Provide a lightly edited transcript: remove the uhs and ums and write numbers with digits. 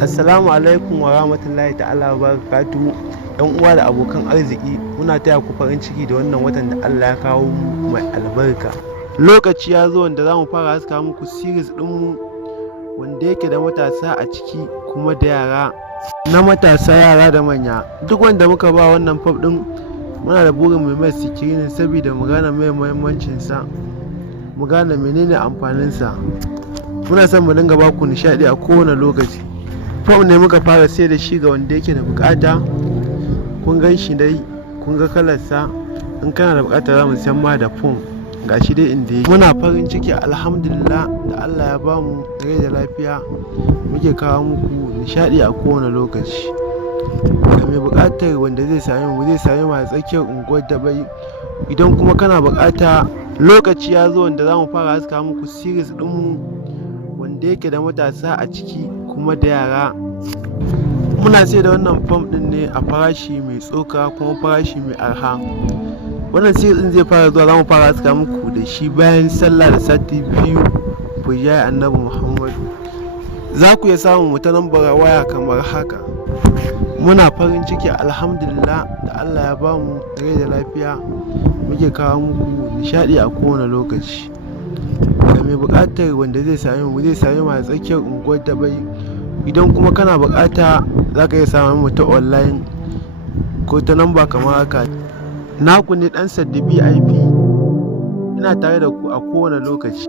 Assalamu alaikum wa rahmatullahi ta'ala wa barakatuhu. Yan uwa da abokan arziki, muna taya ku farin ciki da wannan watan da Allah ya kawo mu mai albarka. Lokaci ya zo wanda za mu fara haska muku series ɗinmu wanda yake da matasa a ciki kuma da yara, na matasa, yara da manya. Duk wanda muka ba wannan fab ɗin muna da burin mu mai sikirinin saboda mu gane mai muhimmancinsa, mu gane menene amfaninsa. Muna son mu dinga ba ku nishaɗi a kowane lokaci. Fom ne muka fara sai da shi ga wanda yake da bukata. Kun gan shi dai, kun ga kalarsa. In kana da bukata za mu siyan ma da fom. Ga shi dai inda yake. Muna farin ciki alhamdulillah da Allah ya ba mu rai da lafiya muke kawo muku nishaɗi a kowane lokaci. Ga mai bukatar wanda zai same mu a tsakiyar unguwar Dabai. Idan kuma kana bukata, lokaci ya zo wanda za mu fara haska muku series ɗinmu wanda yake da matasa a ciki kuma da yara. Muna sai da wannan fom din ne a farashi mai tsoka kuma farashi mai arha. Wannan series din zai fara zuwa, za mu fara haska muku da shi bayan sallah da sati biyu bujaya annabi Muhammadu. Za ku iya samun mu ta lambar waya kamar haka. Muna farin ciki alhamdulillah da Allah ya ba mu rai da lafiya muke kawo muku nishaɗi a kowane lokaci. Ga mai bukatar wanda zai same mu a tsakiyar unguwar Dabai. Idan kuma kana bukata za ka iya samun mu ta online ko ta namba kamar haka. Naku ne Dan Saddi BIP, ina tare da ku a kowane lokaci.